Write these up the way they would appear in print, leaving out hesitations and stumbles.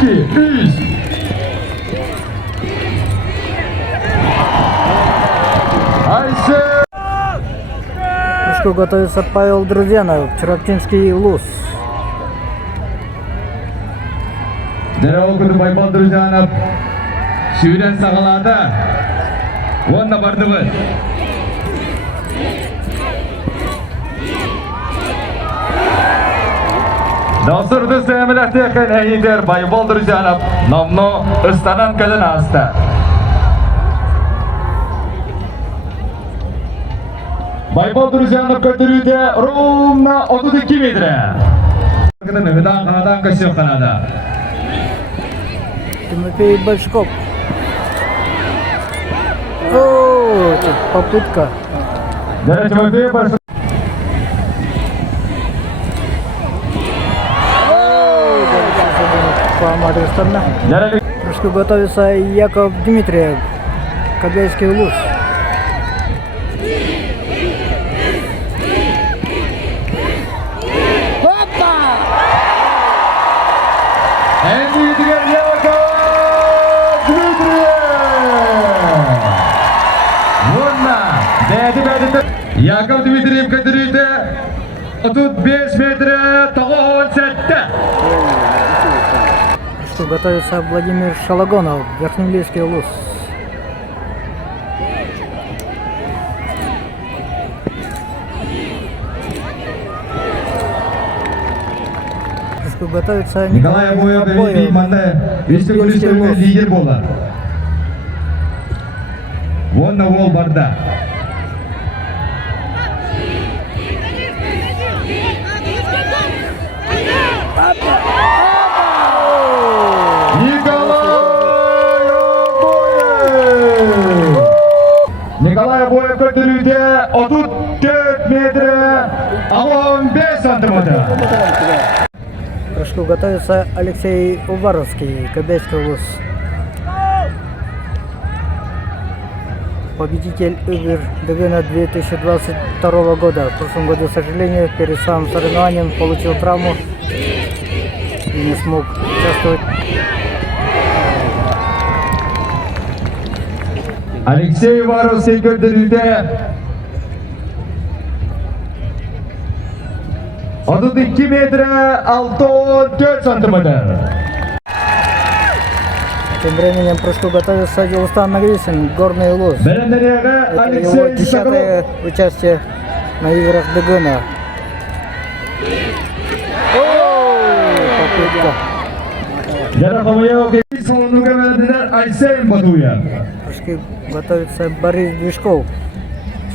2-3. Айсен! Прыжку готовится Павел Друзьянов, Чарапчинский ЛУЗ. Дәрі оқыды Байбал Друзьянов. Сүйрен сағалады. Онна барды бұд. Дасырды сәміләті екен әйіндер Байбал Друзьянов. Намны ұстанан кәлін асты. Байбал Друзьянов көтіруде ровно 32 метрі. Үмідан қанадан көсеу қанады. Тимофей Большков. О, попытка. Дәрі Тимофей Большков. По Амаду сторона. Прыжку готовится Яков Дмитриев, Кобельский ЛУЗ. Яков Дмитриев көтірейді 35 метрі тағуын сәтті. Прыжку готовится Владимир Шалагонов, Верхнеуглийский ЛУЗ. Прыжку готовится Николай Боев, республикалық лидер болды. Онна ол барда. Николай Боев көтіруде 34 метрі 15 сантиметр. Прыжку готовится Алексей Уваровский, Кобельский ЛУЗ. Победитель Игр Дагына 2022 года. В прошлом году, к сожалению, перед самым соревнованием получил травму и не смог участвовать. Алексей Уваровский көтіруде 32 метрі 64 сантиметр. Тем временем к прыжку готовится Дилустан Нагрисин, Горный ЛУЗ. Это его 10-е участие на играх Дагына. Попытка. Прыжки готовится Борис Движков,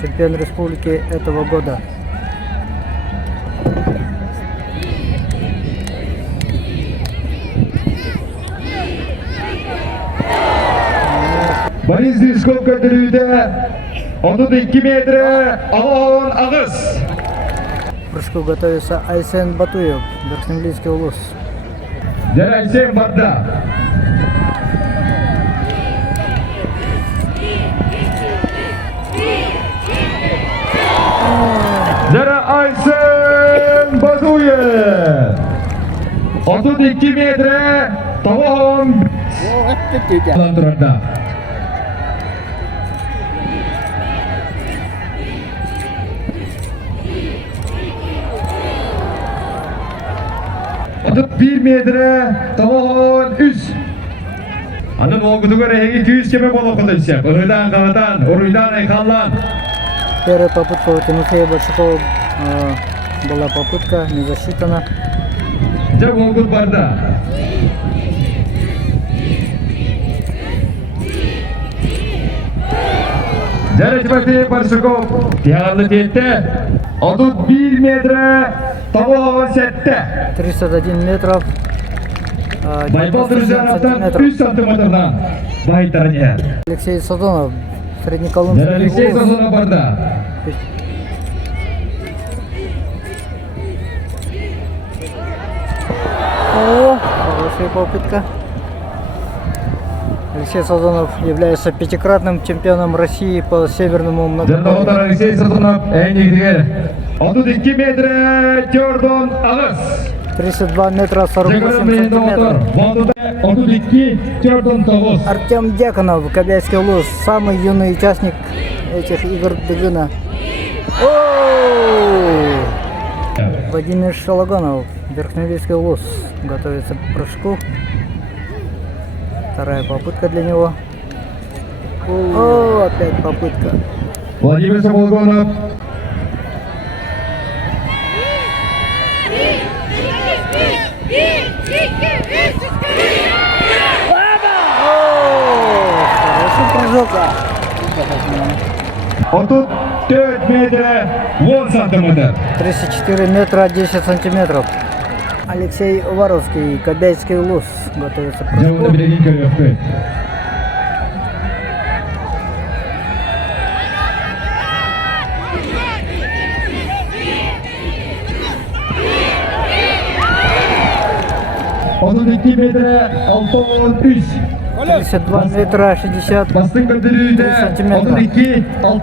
чемпион республики этого года. Борис Движков көтіруде 32 метрі 10 ағыз. К прыжку готовится Айсен Батуев, Верхнеуглийский ЛУЗ. Дәрі Айсен барда. Дәрі Айсен Батуев 32 метрі 10 ағыз. Atıp 1 metre tavağın üst. Anın oğuduğu rehegi 200 keme bol okuduysa. Ihıdan, kağıdan, oruydan, aykanlan. Первая попытка у Тимофея Большакова была попытка, не засчитана. Cep olgun barda. Dere Timoфей Большаков. Tiyarlı tiyette. 31 metre tavağın sette. 301 метров. Байбал Друзьянов'дан 3 сантиметрдан байытарын Алексей Сазонов, Среднеколымский Алексей ЛУЗ. Сазонов барда. О, хорошая попытка. Алексей Сазонов является пятикратным чемпионом России по северному многоборью. Алексей Сазонов 32 метре 4 ағыз. 32 метра 48 сантиметров. 32-4-9. Артем Дьяконов, Кобяйский Улус, самый юный участник этих игр Дыгына. Владимир Шалагонов, Верхневильский Улус, готовится к прыжку. Вторая попытка для него. О, опять попытка. Владимир Шалагонов. Хороший прыжок. 34 метра 10 сантиметр. 34 метра 10 сантиметров. Алексей Уваровский, Кобяйский Улус, готовится к Жауна прыжку. Беленин көрөппү. Onun 2 metre 6-13. 32 метра 60 Бастың көндірүүде сантиметра. 12 6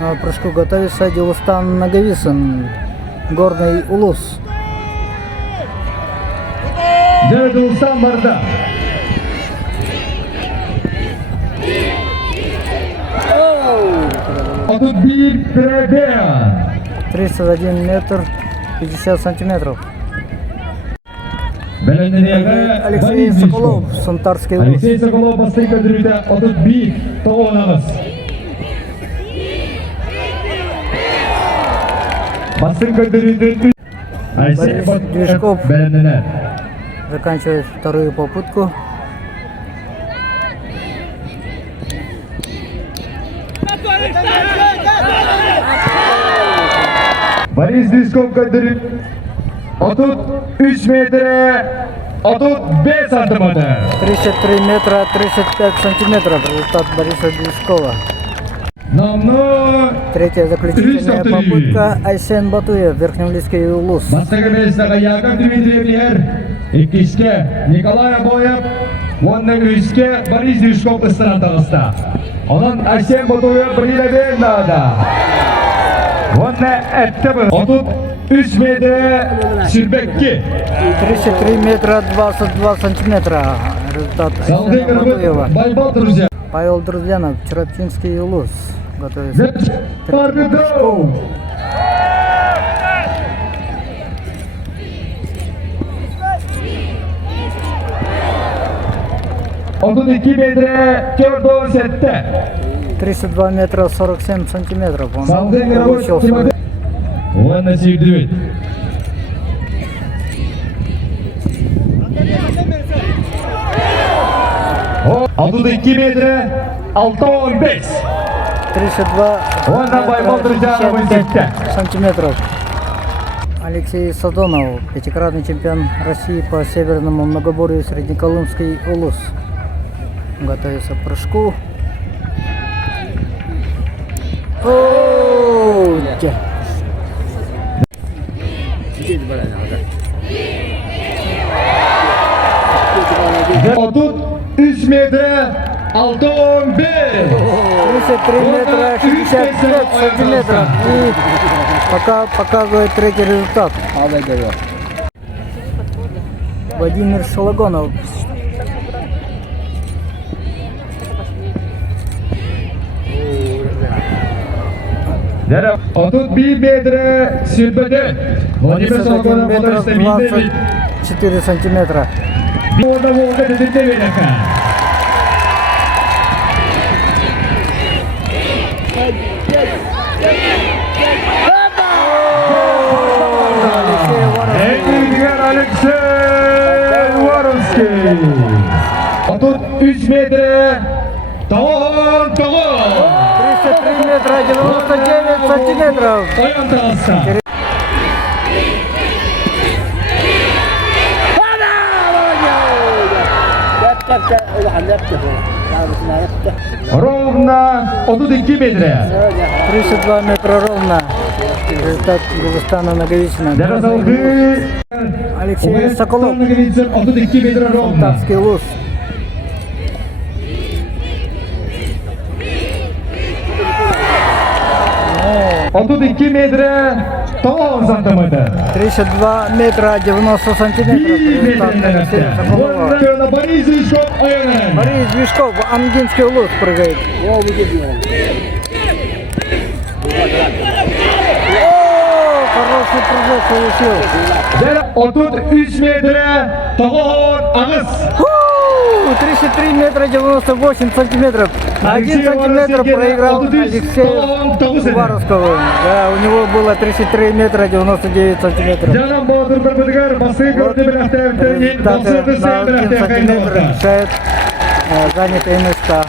к прыжку готовится Дилустан Наговисын, Горный Улус. Жер Дулстан барда. Отут bir Пребеян. 31 метр 50 сантиметров. Белендерияга Алексей Соколов, Сунтарский Улус. Алексей Соколов бастың көндірүүде отут bir тоғынамыз. Бастың көндірүүде Алексей Борис Движков. Белендерер. Заканчивает вторую попытку. Борис Движков көндіріп отут 3 метре отут 5 сантиметр. 33 метра 35 сантиметров. Результат Бориса Движкова. Намно Третья заключительная 3-4. попытка. Айсен Батуев, Верхневильский Улус. Бастығы месінаға Яков Дмитриевнер, иккішке Николай Абоев, онның үшке Борис Движков ұстыран тағыста. Onun Ayşen Batu'ya birine verin da. Onunla ette bu. Otut 3 metre Şirbekki. 33 метра 22 сантиметра. Результат Saldı Айсена kırmızı Батуева. Baybal Друзья. Павел Друзьянов, Чарапчинский Улус. Готовится. Barbido. Otut 2 metre 4-7. 32 метра 47 сантиметров. Он Saldı получил свой. kırmızı. Onunla sivdivit. Отут 2 метре 6-15. 32 Onunla Baybal Друзьянова 55 7. сантиметров. Алексей Садонов, пятикратный чемпион России по северному многоборью Среднеколымский Улус. Готовится к прыжку. Оу, тя. Отут 3 метре 6-15. 33 метра 65 сантиметров. И пока показывает третий результат. Владимир Шалагонов. Отут 1 метре 74. Владимир 31 Солоконов метр подошли Миндевич. 24 сантиметра. Orada Volga dedikte verirken. Алексей Уваровский. Engin Alexey Warovski. Отут 3 метре 33 метра 99 сантиметров. Ayağım tağızsa. Ровно 32 метре. 32 метра ровно. Результат Дилустана Наговицына. Дәрес алды. Алексей Соколов. 32 метре ровно. Сунтарский Улус. О, 32 метре 10 сантиметр. 32 метра 90 сантиметров. 2 Результат метра Алексея на Соколова. Борис Движков Айонен. Борис Движков, ангинский луз прыгает. О, хороший прыжок получил. 33 метре 10 Агыс. 33 метра 98 сантиметров. 1 сантиметр проиграл Алексею Уваровскому. Да, у него было 33 метра 99 сантиметров. Жанам Баатур Барбадыгар басты көрді бір Результаты на 1 сантиметр решает занятые места.